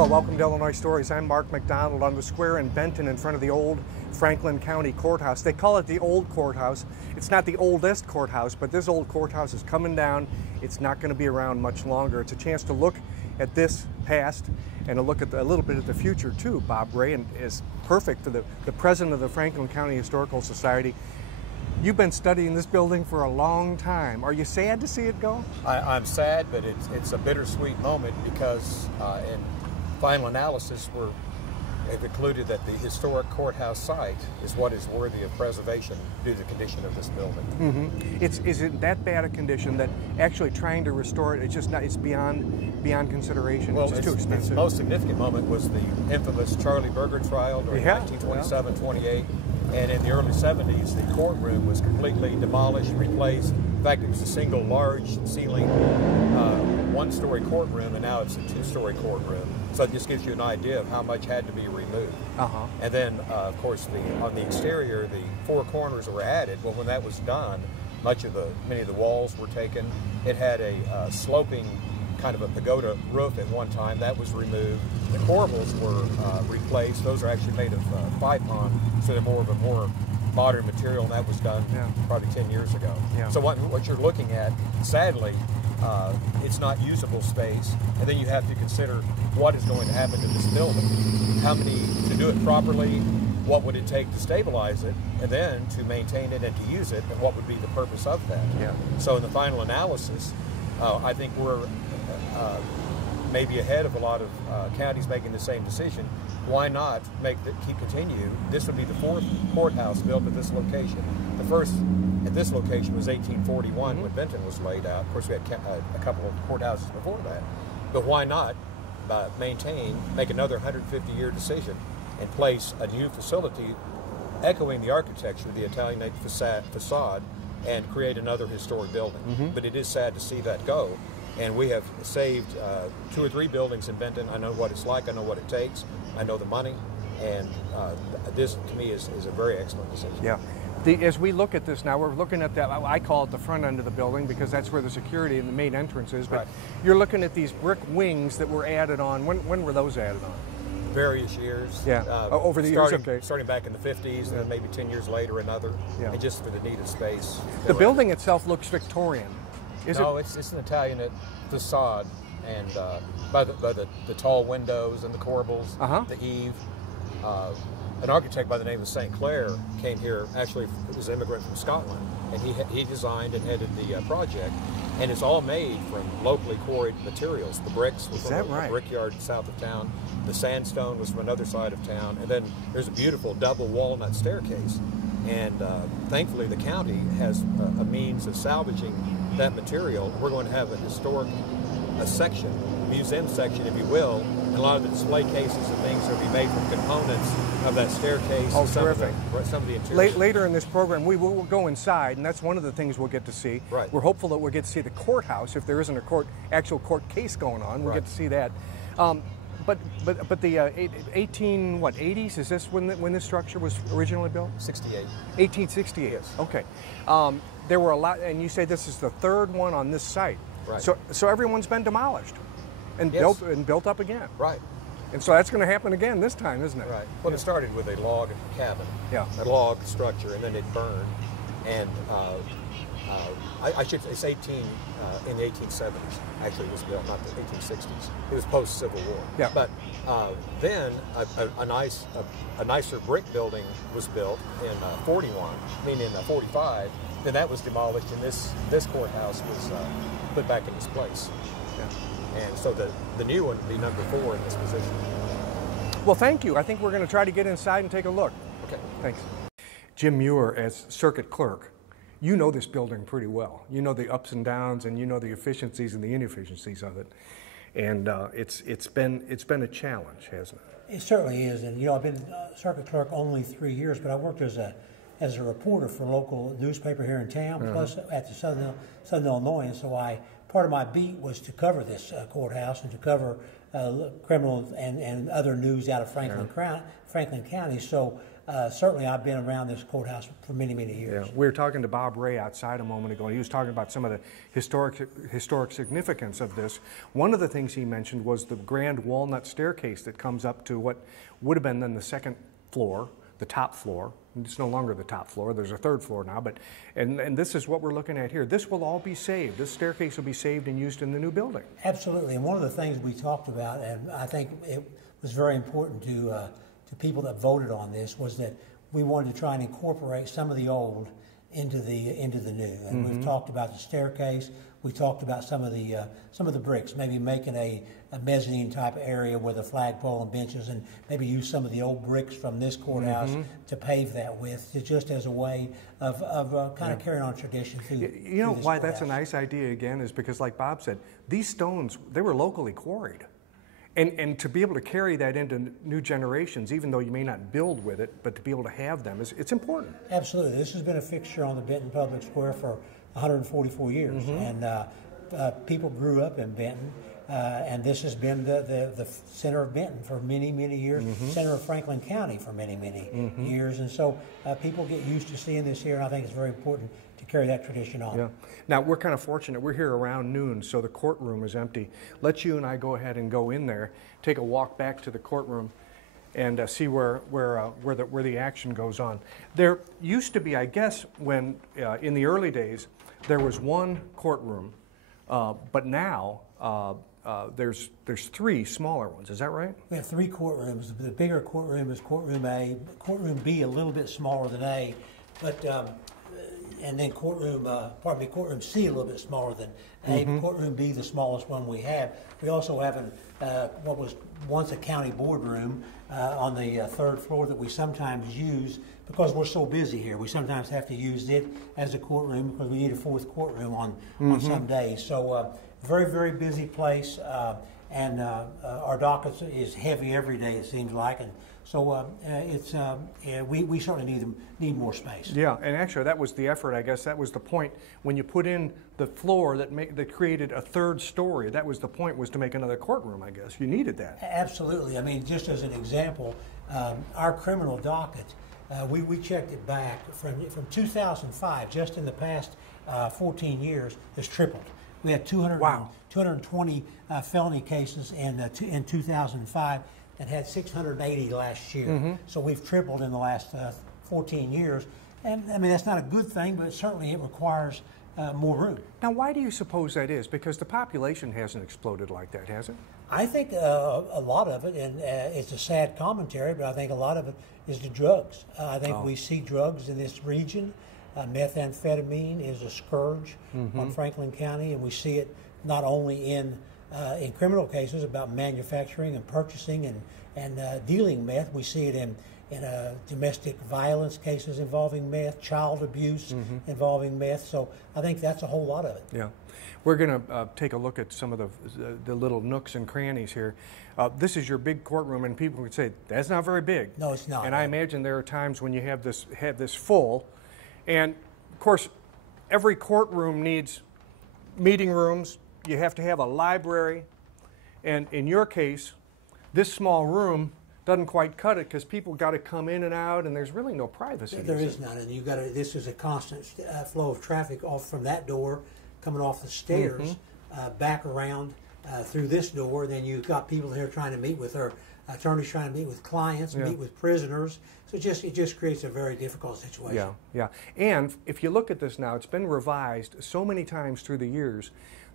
Hello, welcome to Illinois Stories. I'm Mark McDonald on the square in Benton in front of the old Franklin County Courthouse. They call it the old courthouse. It's not the oldest courthouse, but this old courthouse is coming down. It's not going to be around much longer. It's a chance to look at this past and to look at a little bit at the future too. Bob Ray is perfect for the president of the Franklin County Historical Society. You've been studying this building for a long time. Are you sad to see it go? I'm sad, but it's a bittersweet moment because in final analysis have concluded that the historic courthouse site is what is worthy of preservation due to the condition of this building. Mm-hmm. Is it that bad a condition that actually trying to restore it, it's beyond consideration? Well, it's just too expensive. Its most significant moment was the infamous Charlie Berger trial during 1927-28. And in the early 70s, the courtroom was completely demolished, replaced. In fact, it was a single large ceiling, one-story courtroom, and now it's a two-story courtroom. So it just gives you an idea of how much had to be removed. And then, of course, on the exterior, the four corners were added. Well, when that was done, many of the walls were taken. It had a sloping kind of a pagoda roof at one time. That was removed. The corbels were replaced. Those are actually made of bipon, so they're more of a more modern material, and that was done probably 10 years ago. So what you're looking at, sadly, it's not usable space, and then you have to consider what is going to happen to this building. To do it properly, what would it take to stabilize it, and then to maintain it and to use it, and what would be the purpose of that? So in the final analysis, I think we're maybe ahead of a lot of counties making the same decision. Why not continue? This would be the fourth courthouse built at this location. The first at this location was 1841 when Benton was laid out. Of course, we had a couple of courthouses before that. But why not make another 150-year decision and place a new facility echoing the architecture of the Italianate facade and create another historic building? But it is sad to see that go. And we have saved 2 or 3 buildings in Benton. I know what it's like. I know what it takes. I know the money. And this, to me, is a very excellent decision. As we look at this now, we're looking at that, I call it the front end of the building because that's where the security and the main entrance is. But you're looking at these brick wings that were added on. When were those added on? Various years. Over the years, starting back in the 50s, and then maybe 10 years later another. And just for the needed space. The building itself looks Victorian. It's an Italianate facade, and by the tall windows and the corbels, the eave. An architect by the name of St. Clair came here. Actually, he was an immigrant from Scotland, and he designed and headed the project. And it's all made from locally quarried materials. The bricks were from a brickyard south of town. The sandstone was from another side of town. And then there's a beautiful double walnut staircase. And thankfully, the county has a means of salvaging that material. We're going to have a section, museum section, if you will, and a lot of the display cases and things will be made from components of that staircase. Oh, terrific. Some of the interior. Later in this program, we will go inside, and that's one of the things we'll get to see. We're hopeful that we'll get to see the courthouse. If there isn't a actual court case going on, we'll get to see that. But the 80s, is this when this structure was originally built? 68. 1868. Yes. Okay. There were a lot, and you say this is the third one on this site. So everyone's been demolished and built up again. And so that's going to happen again this time, isn't it? Well, it started with a log cabin, a log structure, and then it burned. And I should say it's in the 1870s. Actually, it was built, not the 1860s. It was post-Civil War. But then a nicer brick building was built in 41, meaning in 45. Then that was demolished, and this courthouse was put back in its place. And so the new one would be number 4 in this position. Well, thank you. I think we're going to try to get inside and take a look. Okay. Thanks. Jim Muir, as circuit clerk, you know this building pretty well. You know the ups and downs, and you know the efficiencies and the inefficiencies of it. And it's been a challenge, hasn't it? It certainly is. And I've been circuit clerk only 3 years, but I worked as a reporter for a local newspaper here in town, plus at the Southern Illinois. And so part of my beat was to cover this courthouse and to cover criminal and other news out of Franklin County. So certainly I've been around this courthouse for many, many years. Yeah. We were talking to Bob Ray outside a moment ago, and he was talking about some of the historic significance of this. One of the things he mentioned was the grand walnut staircase that comes up to what would have been then the second floor, the top floor. It's no longer the top floor. There's a third floor now, but and this is what we're looking at here. This will all be saved. This staircase will be saved and used in the new building. Absolutely, and one of the things we talked about, and I think it was very important to people that voted on this, was that we wanted to try and incorporate some of the old into the new. And we've talked about the staircase. We talked about some of the bricks, maybe making a mezzanine type area with a flagpole and benches, and maybe use some of the old bricks from this courthouse to pave that with, just as a way of kind of carrying on tradition through. You know why that's a nice idea again is because, like Bob said, these stones, they were locally quarried. And to be able to carry that into new generations, even though you may not build with it, but to be able to have them, it's important. Absolutely. This has been a fixture on the Benton Public Square for 144 years. And people grew up in Benton, and this has been the center of Benton for many, many years, center of Franklin County for many, many years. And so people get used to seeing this here, and I think it's very important to carry that tradition on. Yeah. Now, we're kind of fortunate. We're here around noon, so the courtroom is empty. Let you and I go ahead and go in there, take a walk back to the courtroom, and see where the action goes on. There used to be, I guess, when in the early days, there was one courtroom, but now there's three smaller ones. Is that right? We have three courtrooms. The bigger courtroom is courtroom A, courtroom B a little bit smaller than A, but and then courtroom C a little bit smaller than A. Courtroom B, the smallest one we have. We also have what was once a county boardroom on the third floor that we sometimes use because we're so busy here. We sometimes have to use it as a courtroom because we need a fourth courtroom on some days. So very, very busy place, and our docket is heavy every day, it seems like, and so we certainly need more space. Yeah, and actually that was the effort, I guess. That was the point when you put in the floor that created a third story. That was the point, was to make another courtroom, I guess. You needed that. Absolutely. I mean, just as an example, our criminal docket, we checked it back from 2005, just in the past 14 years, has tripled. We had 220 felony cases in 2005 and had 680 last year. So we've tripled in the last 14 years. And I mean, that's not a good thing, but certainly it requires more room. Now, why do you suppose that is? Because the population hasn't exploded like that, has it? I think a lot of it, and it's a sad commentary, but I think a lot of it is the drugs. I think we see drugs in this region. Methamphetamine is a scourge on Franklin County, and we see it not only in criminal cases about manufacturing and purchasing and dealing meth. We see it in domestic violence cases involving meth, child abuse involving meth. So I think that's a whole lot of it. Yeah. We're going to take a look at some of the little nooks and crannies here. This is your big courtroom, and people would say, that's not very big. No, it's not. And I imagine there are times when you have this full. And, of course, every courtroom needs meeting rooms. You have to have a library. And in your case, this small room doesn't quite cut it because people got to come in and out, and there's really no privacy. There is none. And you got to. This is a constant flow of traffic off from that door, coming off the stairs, back around through this door. Then you've got people here trying to meet with their attorneys, trying to meet with clients, meet with prisoners. So it just creates a very difficult situation. Yeah, yeah. And if you look at this now, it's been revised so many times through the years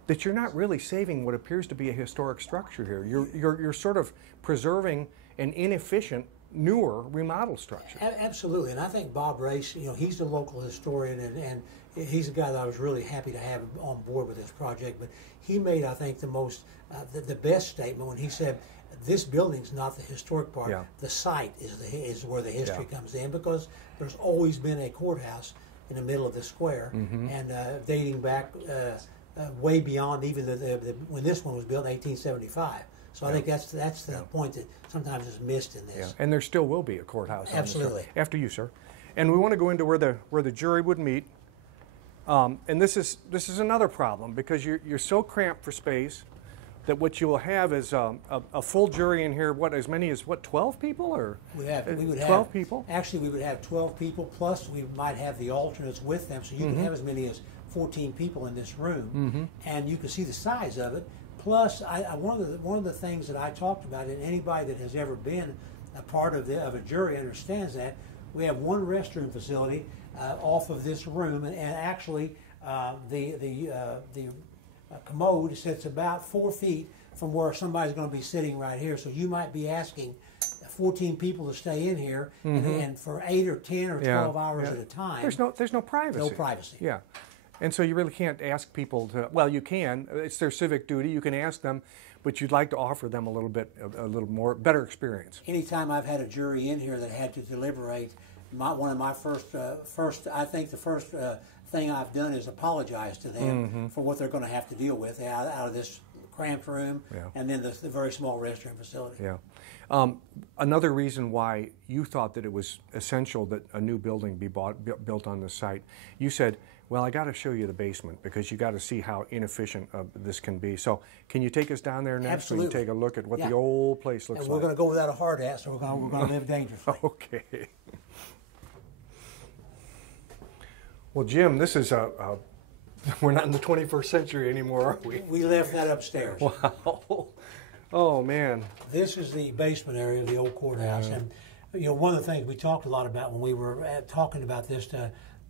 that you're not really saving what appears to be a historic structure here. You're sort of preserving an inefficient, newer, remodeled structure. Absolutely, and I think Bob Race, he's the local historian, and he's a guy that I was really happy to have on board with this project. But he made, I think, the best statement when he said, this building's not the historic part. Yeah. The site is where the history comes in, because there's always been a courthouse in the middle of the square, and dating back way beyond even when this one was built in 1875. So I think that's the point that sometimes is missed in this. Yeah. And there still will be a courthouse. Absolutely. After you, sir. And we want to go into where the jury would meet. And this is another problem, because you're so cramped for space. that what you will have is a full jury in here. What, as many as 12 people, or we would 12 people? Actually, we would have 12 people. Plus, we might have the alternates with them, so you can have as many as 14 people in this room, and you can see the size of it. Plus, one of the things that I talked about, and anybody that has ever been a part of a jury understands that we have one restroom facility off of this room, and actually the commode sits about 4 feet from where somebody's going to be sitting right here. So you might be asking 14 people to stay in here, and for 8 or 10 or 12 hours at a time. There's no privacy. No privacy. Yeah. And so you really can't ask people to, well, you can, it's their civic duty, you can ask them, but you'd like to offer them a little more, better experience. Anytime I've had a jury in here that had to deliberate, one of my first thing I've done is apologize to them for what they're going to have to deal with out of this cramped room and then the very small restroom facility. Yeah. Another reason why you thought that it was essential that a new building be built on this site, you said, well, I got to show you the basement because you got to see how inefficient this can be. So can you take us down there next? Absolutely. And take a look at what the old place looks like? And we're going to go without a hard hat, so we're going to live dangerously. Okay. Well, Jim, this is we're not in the 21st century anymore, are we? We left that upstairs. Wow. Oh, man. This is the basement area of the old courthouse. And, one of the things we talked a lot about when we were talking about this,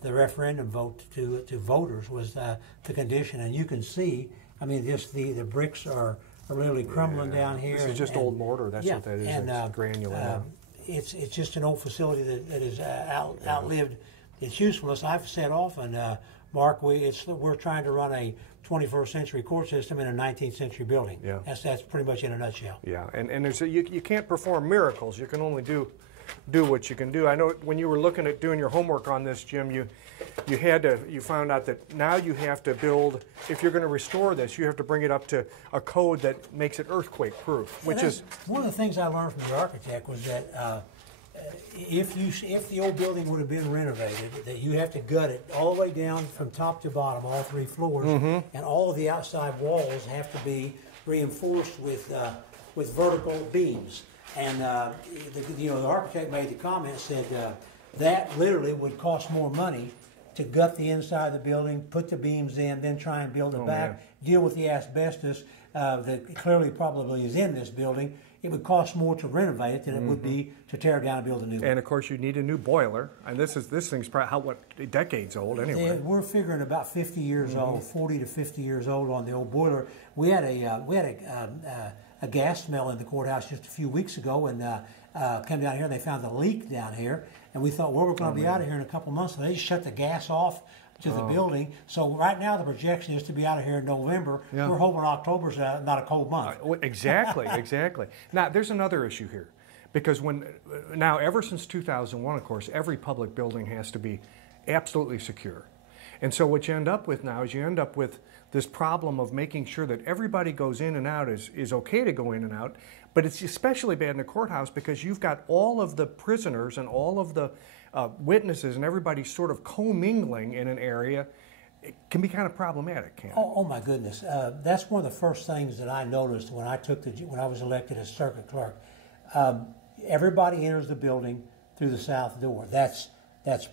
the referendum vote to voters was the condition. And you can see, I mean, just the bricks are really crumbling down here. This is just old mortar. That's what that is. And, it's granular. It's just an old facility that has outlived its usefulness. I've said often, Mark, we're trying to run a 21st century court system in a 19th century building. Yeah. That's pretty much in a nutshell. Yeah, and there's you can't perform miracles. You can only do what you can do. I know when you were looking at doing your homework on this, Jim, you found out that now you have to build, if you're going to restore this, you have to bring it up to a code that makes it earthquake proof, which is one of the things I learned from the architect was that if the old building would have been renovated, that you have to gut it all the way down from top to bottom, all 3 floors, and all of the outside walls have to be reinforced with vertical beams. And the architect made the comment, said that literally would cost more money to gut the inside of the building, put the beams in, then try and build it back, deal with the asbestos that clearly probably is in this building. It would cost more to renovate it than it would be to tear it down and build a new one. And of course, you need a new boiler. And this thing's probably decades old anyway. We're figuring about 50 years old, 40 to 50 years old on the old boiler. We had a gas smell in the courthouse just a few weeks ago, and came down here and they found a leak down here, and we thought, well, we're going to be out of here in a couple months. So they just shut the gas off to the building. So right now the projection is to be out of here in November. Yeah. We're hoping October's not a cold month. Exactly, exactly. Now there's another issue here, because now ever since 2001, of course, every public building has to be absolutely secure. And so what you end up with now is you end up with this problem of making sure that everybody goes in and out is okay to go in and out, but it's especially bad in the courthouse because you've got all of the prisoners and all of the witnesses and everybody sort of commingling in an area. It can be kind of problematic, can't it? Oh my goodness! That's one of the first things that I noticed when I was elected as circuit clerk. Everybody enters the building through the south door. That's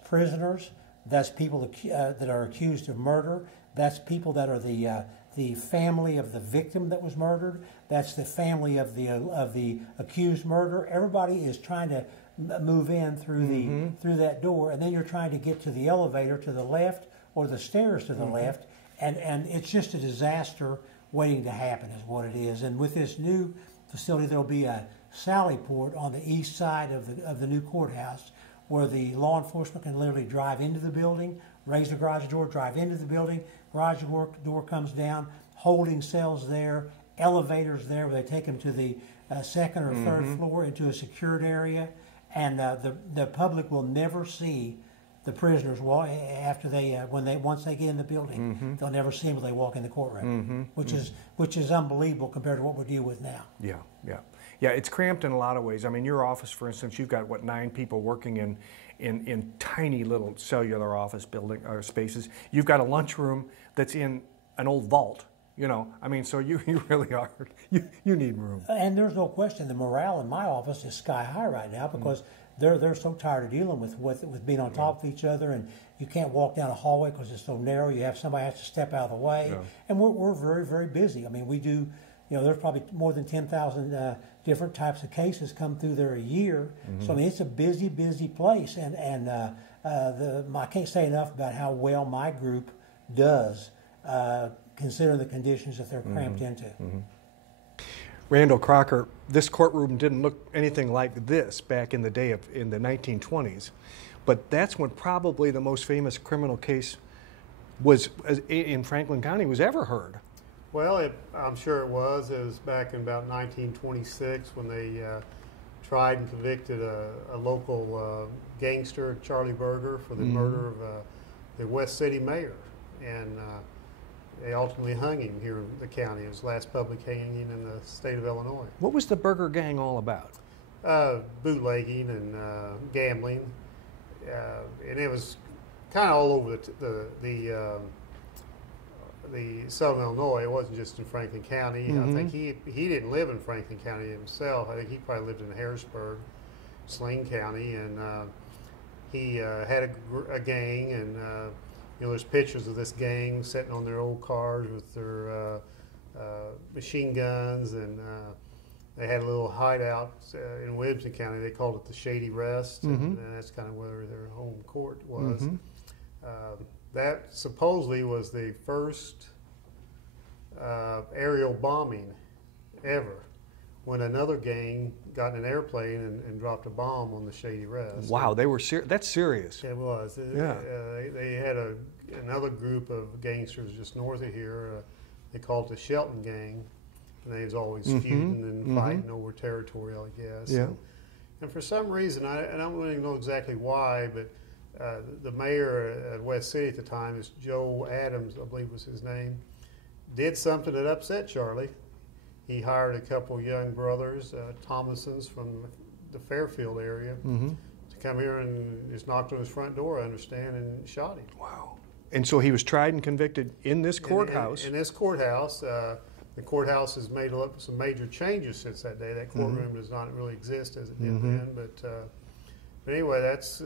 prisoners. That's people that are accused of murder. That's people that are the family of the victim that was murdered. That's the family of the accused murderer. Everybody is trying to move in through that door, and then you're trying to get to the elevator to the left or the stairs to the left, and it's just a disaster waiting to happen is what it is. And with this new facility, there'll be a sally port on the east side of the new courthouse, where the law enforcement can literally drive into the building, raise the garage door, drive into the building, garage door comes down, holding cells there, elevators there where they take them to the second or third floor into a secured area, and the public will never see the prisoners after once they get in the building. They'll never see them when they walk in the courtroom, which is unbelievable compared to what we deal with now. Yeah, it's cramped in a lot of ways. I mean, your office, for instance, you've got 9 people working in tiny little cellular office building or spaces. You've got a lunchroom that's in an old vault. You know, I mean, so you really are, you need room. And there's no question the morale in my office is sky high right now because they're so tired of dealing with being on top of each other, and you can't walk down a hallway because it's so narrow. You have somebody has to step out of the way, and we're very, very busy. I mean, we do, you know, there's probably more than 10,000 different types of cases come through there a year. So I mean, it's a busy, busy place, and I can't say enough about how well my group does. Considering the conditions that they're cramped into. Randall Crocker, this courtroom didn't look anything like this back in the day in the 1920s, but that's when probably the most famous criminal case was in Franklin County was ever heard. Well, I'm sure it was. It was back in about 1926 when they tried and convicted a local gangster, Charlie Berger, for the murder of the West City mayor, and they ultimately hung him here in the county. It was the last public hanging in the state of Illinois. What was the Berger gang all about? Bootlegging and gambling, and it was kind of all over the southern Illinois. It wasn't just in Franklin County. I think he didn't live in Franklin County himself. I think he probably lived in Harrisburg, Sling County, and he had a gang, and you know, there's pictures of this gang sitting on their old cars with their machine guns, and they had a little hideout in Williamson County. They called it the Shady Rest, and that's kind of where their home court was. That supposedly was the first aerial bombing ever, when another gang got in an airplane and dropped a bomb on the Shady Rest. Wow, they were that's serious. It was. Yeah. They had another group of gangsters just north of here. They called it the Shelton Gang, and they was always feuding and fighting over territory, I guess. Yeah. And for some reason, I don't really know exactly why, but the mayor at West City at the time, is Joe Adams, I believe was his name, did something that upset Charlie. He hired a couple young brothers, Thomasons from the Fairfield area, to come here and just knocked on his front door, I understand, and shot him. Wow. And so he was tried and convicted in this courthouse. In this courthouse. The courthouse has made some major changes since that day. That courtroom does not really exist as it did then. But anyway, that's,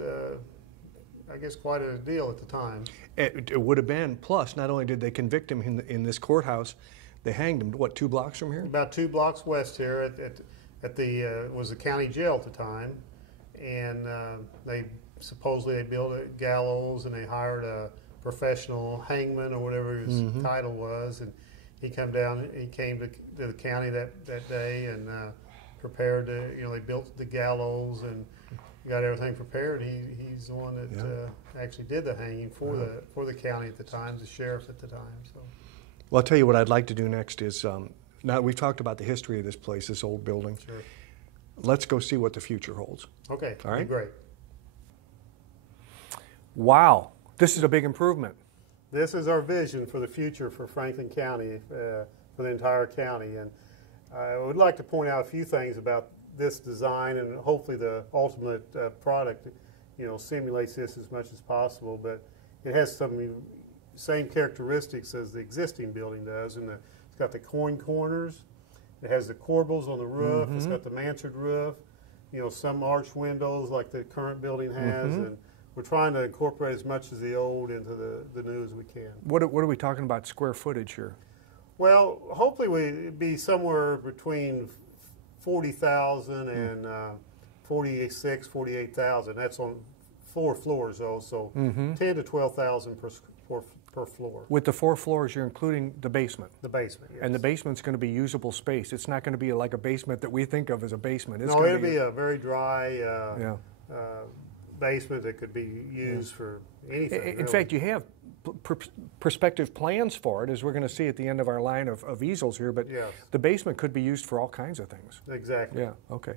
I guess, quite a deal at the time. It would have been. Plus, not only did they convict him in this courthouse, they hanged him, what, 2 blocks from here? About 2 blocks west here at the was the county jail at the time, and they supposedly built a gallows, and they hired a professional hangman or whatever his title was, and he came to the county that day and prepared to, you know, they built the gallows and got everything prepared. He's the one that actually did the hanging for the county at the time, the sheriff at the time. So. Well, I'll tell you what I'd like to do next is, now we've talked about the history of this place, this old building. Sure. Let's go see what the future holds. Okay, all right, great. Wow, this is a big improvement. This is our vision for the future for Franklin County, for the entire county. And I would like to point out a few things about this design, and hopefully the ultimate product, you know, simulates this as much as possible. But it has some same characteristics as the existing building does. And it's got the coin corners. It has the corbels on the roof. It's got the mansard roof. You know, some arch windows like the current building has. And we're trying to incorporate as much as the old into the new as we can. What are we talking about square footage here? Well, hopefully we'd be somewhere between 40,000 and 48,000. That's on 4 floors, though, so 10 to 12,000 per floor. With the 4 floors, you're including the basement. The basement, yes. And the basement's going to be usable space. It's not going to be like a basement that we think of as a basement. No, it'll be a very dry basement that could be used for anything. In fact, you have prospective plans for it, as we're going to see at the end of our line of easels here, but the basement could be used for all kinds of things. Exactly. Yeah, okay.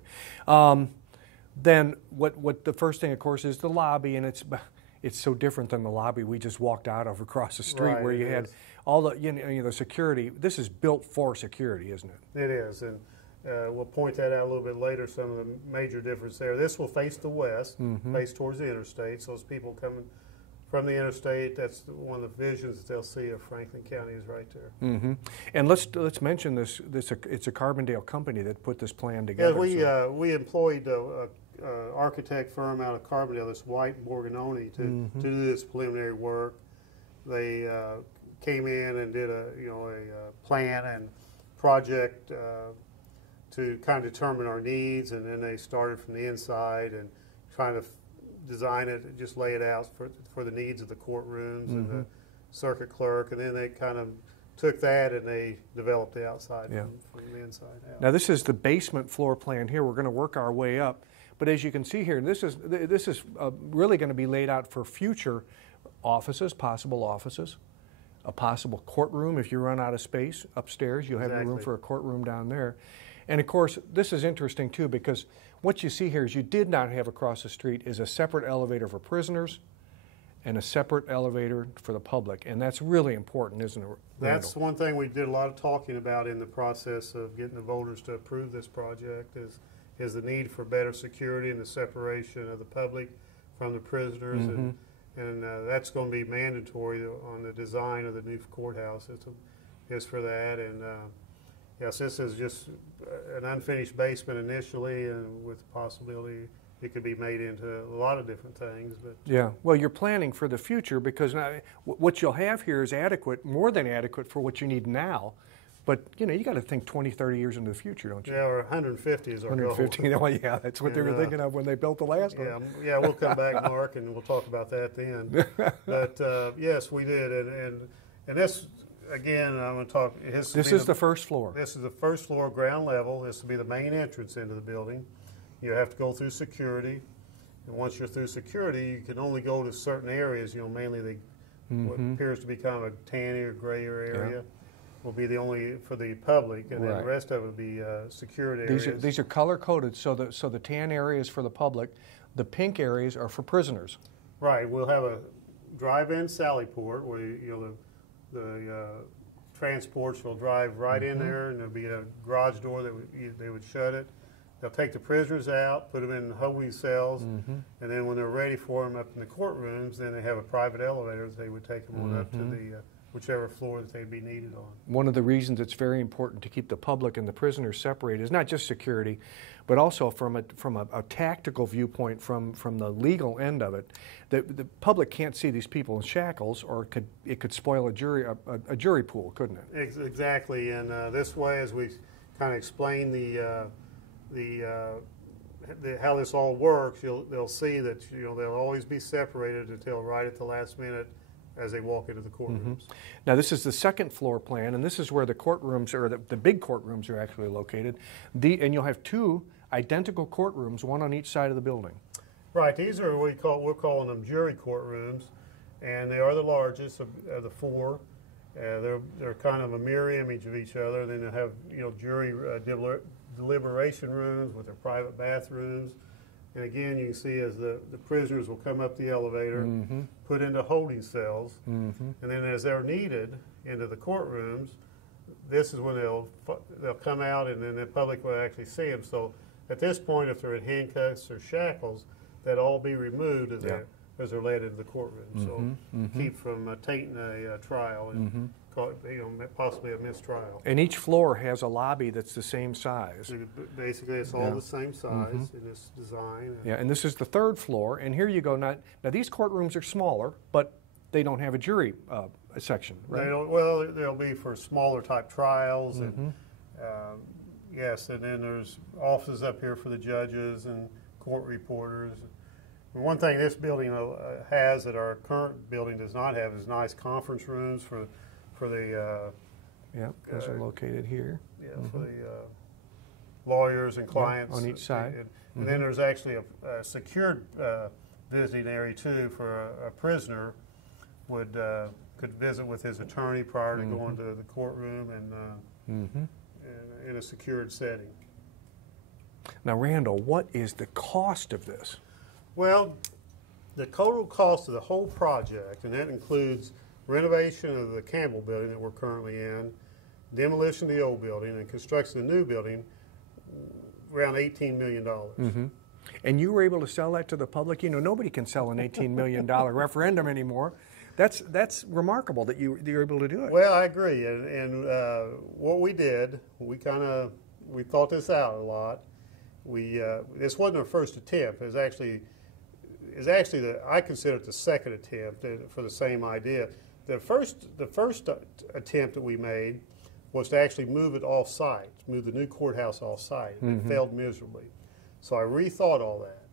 Then what the first thing, of course, is the lobby, and it's so different than the lobby we just walked out of across the street, where you had all the the security. This is built for security, isn't it? It is, and we'll point that out a little bit later, some of the major difference there. This will face the west, face towards the interstate, so as people coming from the interstate. That's one of the visions that they'll see of Franklin County is right there. Mm-hmm. And let's mention this. It's a Carbondale company that put this plan together. Yeah, we employed an architect firm out of Carbondale, this White Borgononi, to do this preliminary work. They came in and did a plan and project to kind of determine our needs, and then they started from the inside and trying to design it, just lay it out for the needs of the courtrooms and the circuit clerk, and then they kind of took that and they developed the outside from the inside out. Now this is the basement floor plan here. We're going to work our way up, but as you can see here, this is really going to be laid out for future offices, possible offices, a possible courtroom. If you run out of space upstairs, you'll have room for a courtroom down there. And of course, this is interesting too, because what you see here is you did not have across the street is a separate elevator for prisoners and a separate elevator for the public. And that's really important, isn't it, Randall? That's one thing we did a lot of talking about in the process of getting the voters to approve this project is the need for better security and the separation of the public from the prisoners. And that's going to be mandatory on the design of the new courthouse is for that. And yes, this is just an unfinished basement initially, and with the possibility it could be made into a lot of different things. But yeah, well, you're planning for the future, because now, what you'll have here is adequate, more than adequate for what you need now. But you got to think 20, 30 years into the future, don't you? Yeah, or 150 is our 150. goal. Oh, yeah, that's what they were thinking of when they built the last one. Yeah, we'll come back, Mark, and we'll talk about that then. But yes, we did, and this. Again, I'm going to talk. This is the first floor. This is the first floor, ground level. This will be the main entrance into the building. You have to go through security, and once you're through security, you can only go to certain areas. Mainly what appears to be kind of a tanny or grayer area will be the only for the public, and then the rest of it will be secured areas. These are color coded, so the tan area is for the public, the pink areas are for prisoners. Right. We'll have a drive-in sally port where the transports will drive right in there, and there'll be a garage door that they would shut it. They'll take the prisoners out, put them in holding cells, and then when they're ready for them up in the courtrooms, then they have a private elevator that they would take them on up to the whichever floor that they'd be needed on. One of the reasons it's very important to keep the public and the prisoners separated is not just security, but also from a tactical viewpoint, from the legal end of it. The public can't see these people in shackles, or it could spoil a jury pool, couldn't it? Exactly, and this way, as we kind of explain how this all works, they'll see that they'll always be separated until right at the last minute as they walk into the courtrooms. Now this is the second floor plan, and this is where the courtrooms, or the big courtrooms, are actually located. And you'll have two identical courtrooms, one on each side of the building. Right. These are we're calling them jury courtrooms, and they are the largest of the four. They're kind of a mirror image of each other. Then they'll have jury deliberation rooms with their private bathrooms. And again, you can see as the prisoners will come up the elevator, put into holding cells, and then as they're needed into the courtrooms, this is when they'll come out, and then the public will actually see them. So at this point, if they're in handcuffs or shackles, that'll all be removed as they're led into the courtroom. So keep from tainting a trial and possibly a mistrial. And each floor has a lobby that's the same size. Basically, it's all the same size in this design. Yeah, and this is the third floor, and here you go. Now these courtrooms are smaller, but they don't have a jury section, right? They don't. Well, they'll be for smaller type trials, and yes, and then there's offices up here for the judges and court reporters. And one thing this building has that our current building does not have is nice conference rooms for the those are located here. Yeah, for the lawyers and clients on each side. And then there's actually a secured visiting area too for a prisoner could visit with his attorney prior to going to the courtroom and in a secured setting. Now, Randall, what is the cost of this? Well, the total cost of the whole project, and that includes renovation of the Campbell building that we're currently in, demolition of the old building, and construction of the new building, around $18 million. And you were able to sell that to the public? You know, nobody can sell an $18 million referendum anymore. That's remarkable that you're able to do it. Well, I agree. And what we did, we thought this out a lot. This wasn't our first attempt. It was actually I consider it the second attempt for the same idea. The first attempt that we made was to actually move it off-site, move the new courthouse off-site. It failed miserably. So I rethought all that.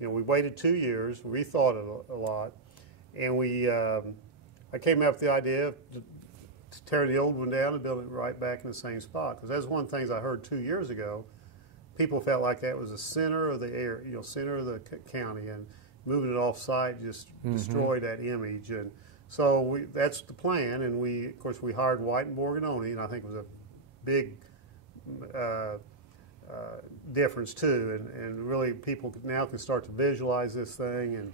You know, we waited 2 years, rethought it a lot, and I came up with the idea of tearing the old one down and building it right back in the same spot. Because that's one of the things I heard 2 years ago. People felt like that was the center of the area, you know, center of the county, and moving it off-site just destroyed that image. And so that's the plan. And of course, we hired White and Borgononi, and I think it was a big difference too. And really, people now can start to visualize this thing.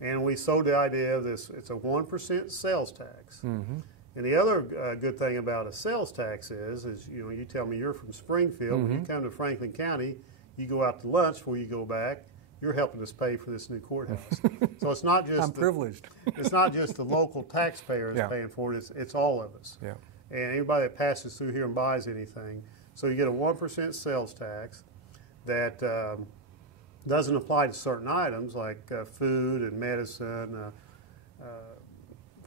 And we sold the idea of this. It's a 1% sales tax. And the other good thing about a sales tax is you know, you tell me you're from Springfield. When you come to Franklin County, you go out to lunch before you go back. You're helping us pay for this new courthouse. So it's not just I'm privileged. It's not just the local taxpayers paying for it. It's all of us. Yeah. And anybody that passes through here and buys anything. So you get a 1% sales tax that doesn't apply to certain items like food and medicine.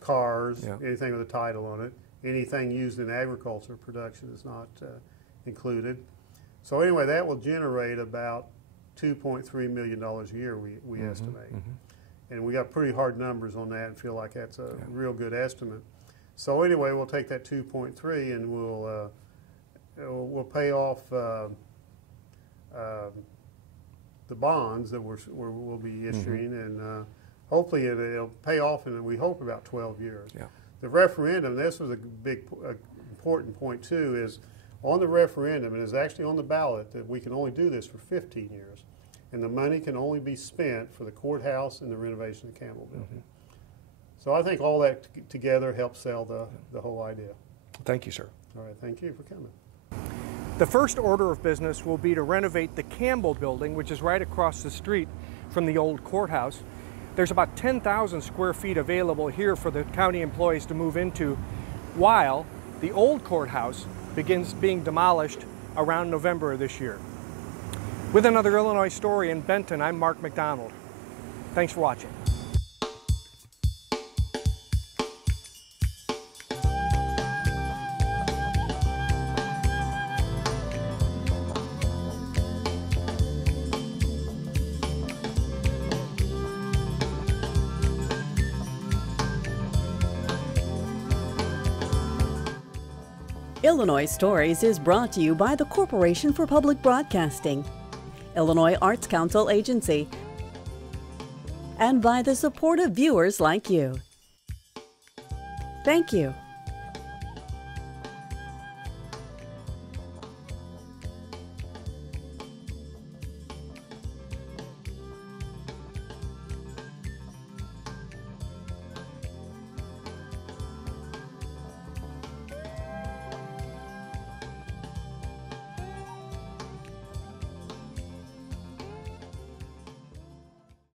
Cars, anything with a title on it, anything used in agriculture production is not included. So anyway, that will generate about $2.3 million a year, we estimate. And we got pretty hard numbers on that and feel like that's a real good estimate. So anyway, we'll take that 2.3 and we'll pay off the bonds that we'll be issuing, and hopefully it'll pay off in, we hope, about 12 years. Yeah. The referendum, this was a big important point too, is on the referendum, and it's actually on the ballot, that we can only do this for 15 years. And the money can only be spent for the courthouse and the renovation of the Campbell Building. So I think all that together helps sell the whole idea. Thank you, sir. All right, thank you for coming. The first order of business will be to renovate the Campbell Building, which is right across the street from the old courthouse. There's about 10,000 square feet available here for the county employees to move into, while the old courthouse begins being demolished around November of this year. With another Illinois story in Benton, I'm Mark McDonald. Thanks for watching. Illinois Stories is brought to you by the Corporation for Public Broadcasting, Illinois Arts Council Agency, and by the support of viewers like you. Thank you.